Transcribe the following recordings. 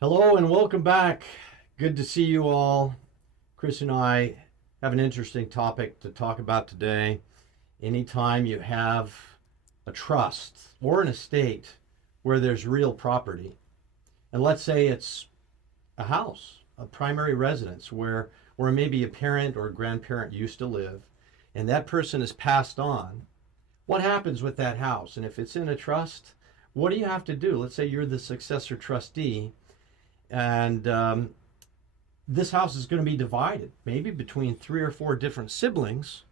Hello and welcome back. Good to see you all. Chris and I have an interesting topic to talk about today. Anytime you have a trust or an estate where there's real property, and let's say it's a house, a primary residence where maybe a parent or a grandparent used to live, and that person is passed on, what happens with that house? And if it's in a trust, what do you have to do? Let's say you're the successor trustee and this house is going to be divided maybe between three or four different siblings,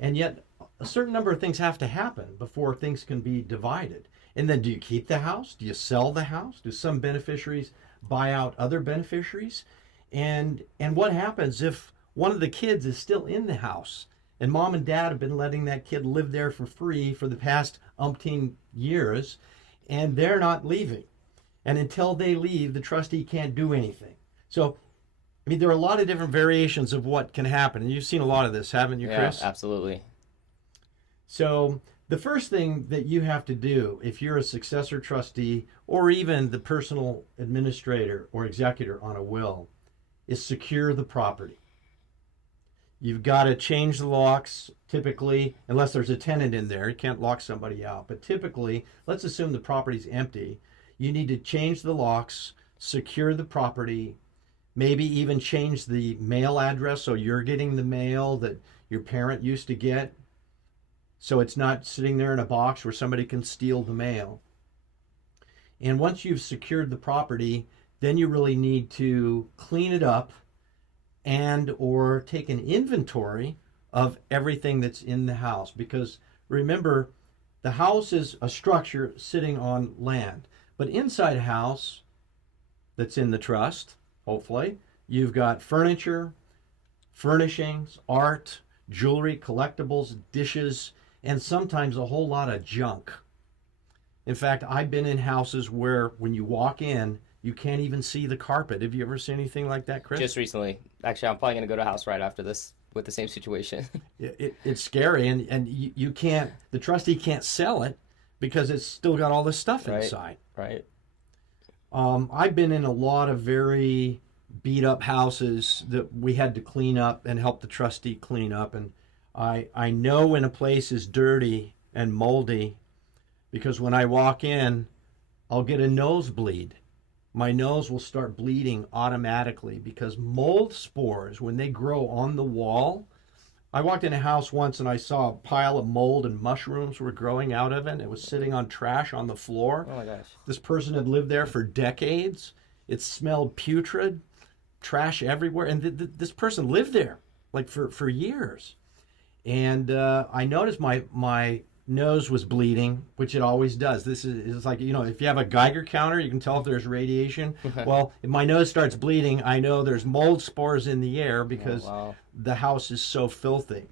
and yet a certain number of things have to happen before things can be divided. And then do you keep the house? Do you sell the house? Do some beneficiaries buy out other beneficiaries? And what happens if one of the kids is still in the house and mom and dad have been letting that kid live there for free for the past umpteen years and they're not leaving? And until they leave, the trustee can't do anything. So, I mean, there are a lot of different variations of what can happen. And you've seen a lot of this, haven't you, Chris? Yeah, absolutely. So, the first thing that you have to do if you're a successor trustee or even the personal administrator or executor on a will is secure the property. You've got to change the locks, typically, unless there's a tenant in there. You can't lock somebody out. But typically, let's assume the property's empty. You need to change the locks, secure the property, maybe even change the mail address so you're getting the mail that your parent used to get. So it's not sitting there in a box where somebody can steal the mail. And once you've secured the property, then you really need to clean it up and or take an inventory of everything that's in the house. Because remember, the house is a structure sitting on land. But inside a house that's in the trust, hopefully, you've got furniture, furnishings, art, jewelry, collectibles, dishes, and sometimes a whole lot of junk. In fact, I've been in houses where when you walk in, you can't even see the carpet. Have you ever seen anything like that, Chris? Just recently. Actually, I'm probably going to go to a house right after this with the same situation. It's scary, and you can't, the trustee can't sell it because it's still got all this stuff Right. inside. Right. I've been in a lot of very beat up houses that we had to clean up and help the trustee clean up. And I know when a place is dirty and moldy because when I walk in, I'll get a nosebleed. My nose will start bleeding automatically because mold spores, when they grow on the wall, I walked in a house once and I saw a pile of mold and mushrooms were growing out of it. It was sitting on trash on the floor. Oh my gosh. This person had lived there for decades. It smelled putrid, trash everywhere. And this person lived there like for years. And I noticed my nose was bleeding, which it always does. This is like, if you have a Geiger counter, you can tell if there's radiation. Well, if my nose starts bleeding, I know there's mold spores in the air because the house is so filthy.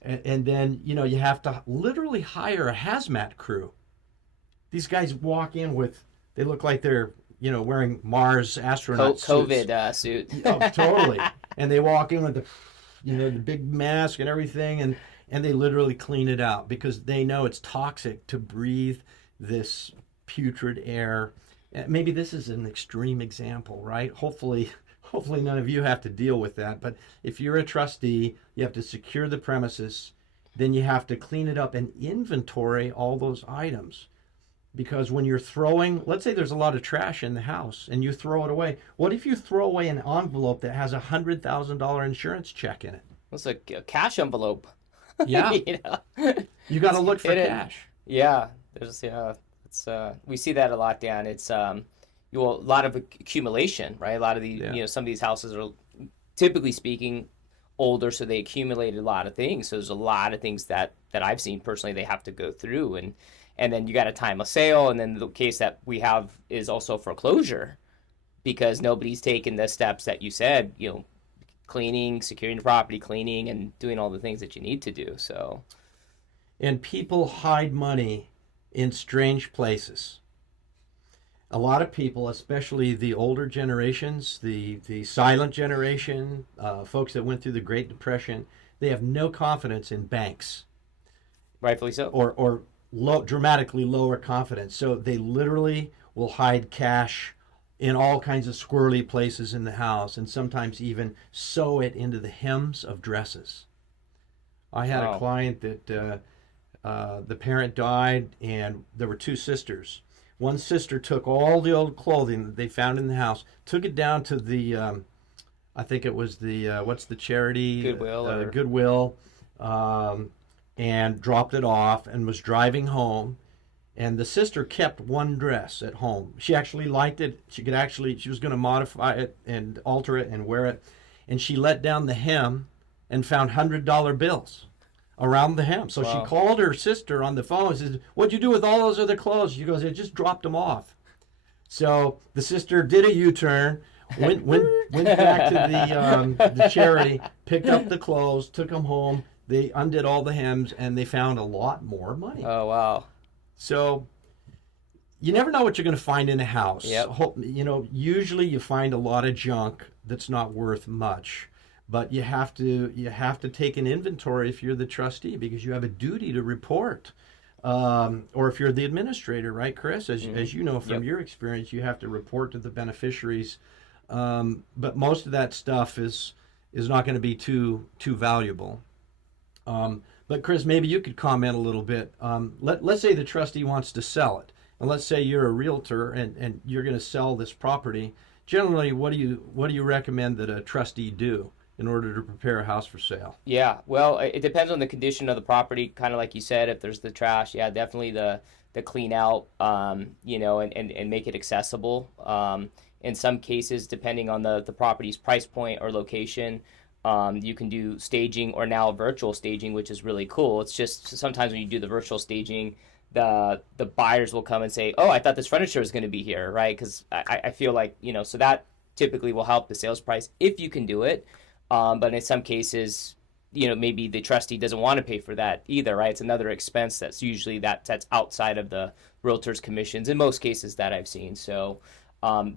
And then, you have to literally hire a hazmat crew. These guys walk in they look like they're, wearing Mars astronaut COVID suit. Oh, totally. And they walk in with the big mask and everything, and they literally clean it out because they know it's toxic to breathe this putrid air. Maybe this is an extreme example, right? Hopefully none of you have to deal with that. But if you're a trustee, you have to secure the premises, then you have to clean it up and inventory all those items. Because when you're throwing, let's say there's a lot of trash in the house and you throw it away. What if you throw away an envelope that has a $100,000 insurance check in it? It's a cash envelope. Yeah. You got to look for It- cash. Yeah. It's we see that a lot, Dan. It's a lot of accumulation, right? A lot of these, some of these houses are typically speaking older, so they accumulated a lot of things. So there's a lot of things that I've seen personally they have to go through, and then you got to time a sale, and then the case that we have is also foreclosure because nobody's taken the steps that you said, cleaning, securing the property, cleaning, and doing all the things that you need to do. So, And people hide money in strange places. A lot of people, especially the older generations, the silent generation, folks that went through the Great Depression, they have no confidence in banks. rightfully so. Or dramatically lower confidence. So they literally will hide cash in all kinds of squirrely places in the house, and sometimes even sew it into the hems of dresses. I had a Wow. client that the parent died, and there were two sisters. One sister took all the old clothing that they found in the house, took it down to the, I think it was the, what's the charity? Goodwill or Goodwill, um, and dropped it off and was driving home. And the sister kept one dress at home. She actually liked it. She was going to modify it and alter it and wear it. And she let down the hem and found $100 bills around the hem. So she wow. called her sister on the phone and says, "What'd you do with all those other clothes?" She goes, "I just dropped them off." So the sister did a U-turn, went back to the charity, picked up the clothes, took them home. They undid all the hems, and they found a lot more money. Oh wow. So you never know what you're going to find in a house. Yep. Usually you find a lot of junk that's not worth much, but you have to take an inventory if you're the trustee, because you have a duty to report. Or if you're the administrator, right, Chris? As you know from Yep. your experience, you have to report to the beneficiaries. But most of that stuff is not going to be too valuable. But Chris, maybe you could comment a little bit. Let's say the trustee wants to sell it, and let's say you're a realtor and you're going to sell this property. Generally, what do you recommend that a trustee do in order to prepare a house for sale? Yeah, well, it depends on the condition of the property, kind of like you said. If there's the trash, yeah, definitely the clean out, and make it accessible. In some cases, depending on the property's price point or location, you can do staging or now virtual staging, which is really cool. It's just sometimes when you do the virtual staging, the buyers will come and say, "Oh, I thought this furniture was going to be here," right? Because I feel like, so that typically will help the sales price if you can do it. But in some cases, maybe the trustee doesn't want to pay for that either, right? It's another expense that's outside of the realtor's commissions in most cases that I've seen. So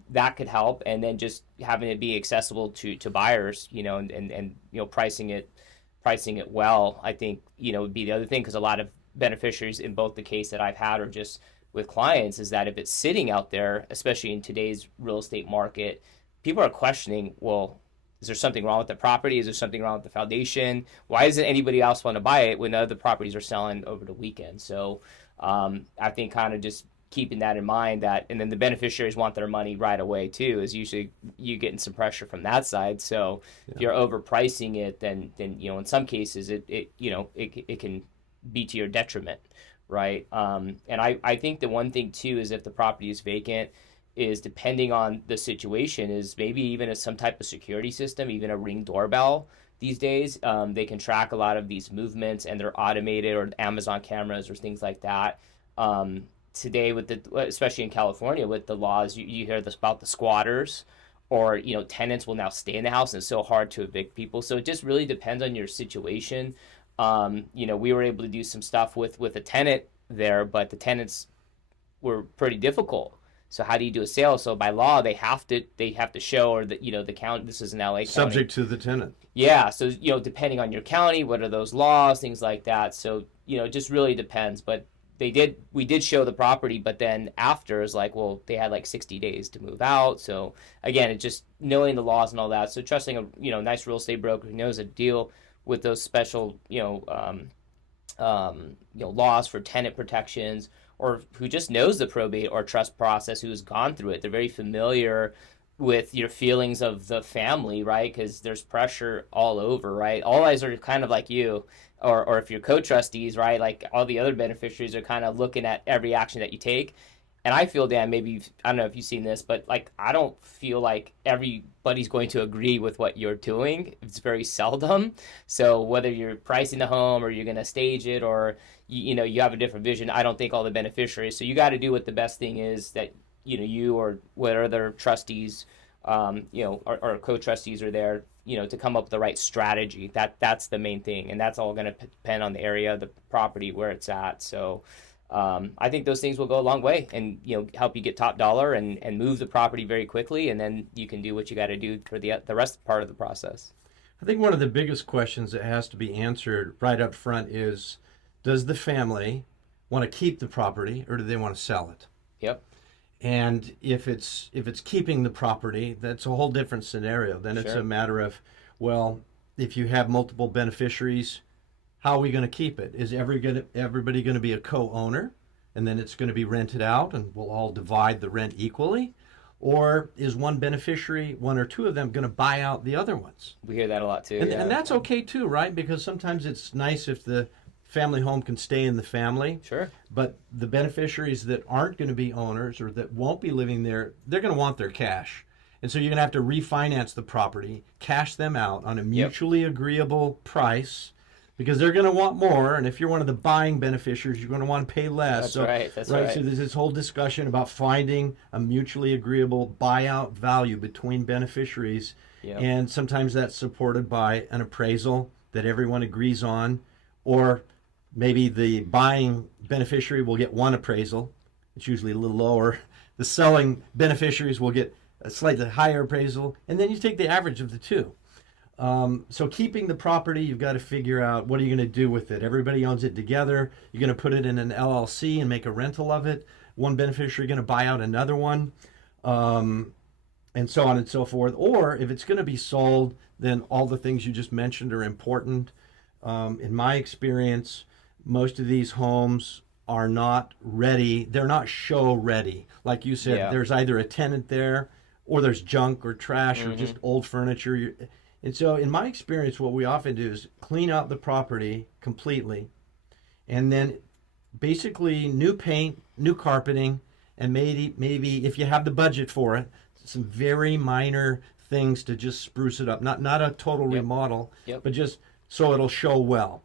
that could help, and then just having it be accessible to buyers, and pricing it well, I think, would be the other thing, because a lot of beneficiaries in both the case that I've had or just with clients is that if it's sitting out there, especially in today's real estate market, people are questioning, well, is there something wrong with the property? Is there something wrong with the foundation? Why doesn't anybody else want to buy it when other properties are selling over the weekend? So I think kind of just keeping that in mind, and then the beneficiaries want their money right away too, is usually you getting some pressure from that side. So if you're overpricing it, then in some cases it can be to your detriment, right? And I think the one thing too is if the property is vacant, is depending on the situation, is maybe even some type of security system, even a Ring doorbell these days. They can track a lot of these movements, and they're automated, or Amazon cameras or things like that. Today, especially in California, with the laws, you hear this about the squatters, or tenants will now stay in the house, and it's so hard to evict people. So it just really depends on your situation. We were able to do some stuff with a tenant there, but the tenants were pretty difficult. So how do you do a sale? So by law, they have to show, or the county. This is an LA county. Subject to the tenant. Yeah. So depending on your county, what are those laws, things like that. So it just really depends. But we did show the property, but then after is like, well, they had like 60 days to move out. So again, it's just knowing the laws and all that. So trusting a nice real estate broker who knows how to deal with those special laws for tenant protections, or who just knows the probate or trust process, who's gone through it. They're very familiar with your feelings of the family, right? Because there's pressure all over, right? All eyes are kind of like you, or if you're co-trustees, right? Like all the other beneficiaries are kind of looking at every action that you take. And I feel, Dan, maybe, I don't know if you've seen this, but like, I don't feel like everybody's going to agree with what you're doing. It's very seldom. So whether you're pricing the home, or you're going to stage it, or, you have a different vision, I don't think all the beneficiaries. So you got to do what the best thing is that, you or what other trustees, or co-trustees are there, to come up with the right strategy. That's the main thing. And that's all going to depend on the area, the property, where it's at. So I think those things will go a long way, and help you get top dollar and move the property very quickly, and then you can do what you got to do for the rest part of the process. I think one of the biggest questions that has to be answered right up front is, does the family want to keep the property, or do they want to sell it? Yep. And if it's keeping the property, that's a whole different scenario. Then it's Sure. a matter of, well, if you have multiple beneficiaries, how are we going to keep it? Is everybody going to be a co-owner, and then it's going to be rented out, and we'll all divide the rent equally? Or is one beneficiary, one or two of them, going to buy out the other ones? We hear that a lot too. And that's okay too, right? Because sometimes it's nice if the family home can stay in the family. Sure. But the beneficiaries that aren't going to be owners or that won't be living there, they're going to want their cash. And so you're going to have to refinance the property, cash them out on a mutually agreeable price, because they're going to want more. And if you're one of the buying beneficiaries, you're going to want to pay less. That's right. That's right. So there's this whole discussion about finding a mutually agreeable buyout value between beneficiaries. Yep. And sometimes that's supported by an appraisal that everyone agrees on, or maybe the buying beneficiary will get one appraisal. It's usually a little lower. The selling beneficiaries will get a slightly higher appraisal, and then you take the average of the two. So keeping the property, you've got to figure out what are you going to do with it. Everybody owns it together. You're going to put it in an LLC and make a rental of it. One beneficiary going to buy out another one, and so on and so forth. Or if it's going to be sold, then all the things you just mentioned are important. In my experience, most of these homes are not ready. They're not show ready. Like you said, there's either a tenant there, or there's junk or trash or just old furniture. And so in my experience, what we often do is clean out the property completely, and then basically new paint, new carpeting, and maybe if you have the budget for it, some very minor things to just spruce it up. Not a total remodel, but just so it'll show well.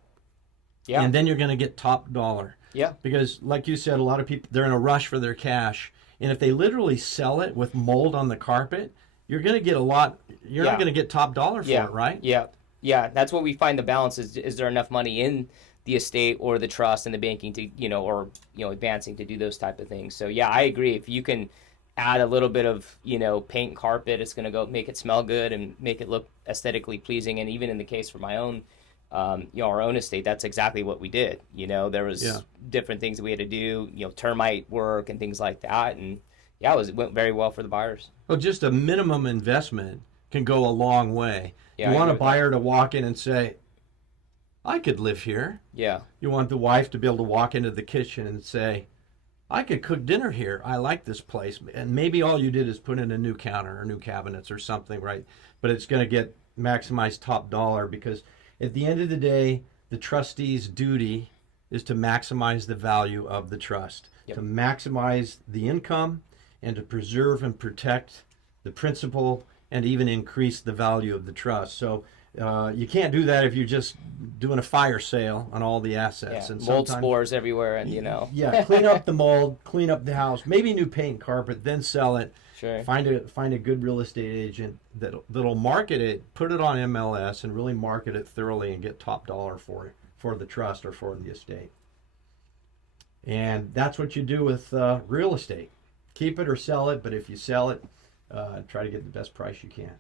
Yeah. And then you're going to get top dollar. Yeah. Because like you said, a lot of people, they're in a rush for their cash. And if they literally sell it with mold on the carpet, you're going to get a lot. You're not going to get top dollar for it, right? Yeah. Yeah. That's what we find the balance is there enough money in the estate or the trust and the banking to, or advancing to do those type of things. So yeah, I agree. If you can add a little bit of, paint and carpet, it's going to go make it smell good and make it look aesthetically pleasing. And even in the case for my own, our own estate, that's exactly what we did. There was different things that we had to do, termite work and things like that. And it went very well for the buyers. Well, just a minimum investment can go a long way. Yeah, you want a buyer to walk in and say, I could live here. Yeah. You want the wife to be able to walk into the kitchen and say, I could cook dinner here. I like this place. And maybe all you did is put in a new counter or new cabinets or something, right? But it's going to get maximized top dollar, because at the end of the day, the trustee's duty is to maximize the value of the trust, to maximize the income, and to preserve and protect the principal and even increase the value of the trust. So you can't do that if you're just doing a fire sale on all the assets. Yeah. And mold spores everywhere, and Yeah, clean up the mold, clean up the house, maybe new paint and carpet, then sell it. Sure. Find a good real estate agent that'll market it, put it on MLS, and really market it thoroughly and get top dollar for it, for the trust or for the estate. And that's what you do with real estate. Keep it or sell it, but if you sell it, try to get the best price you can.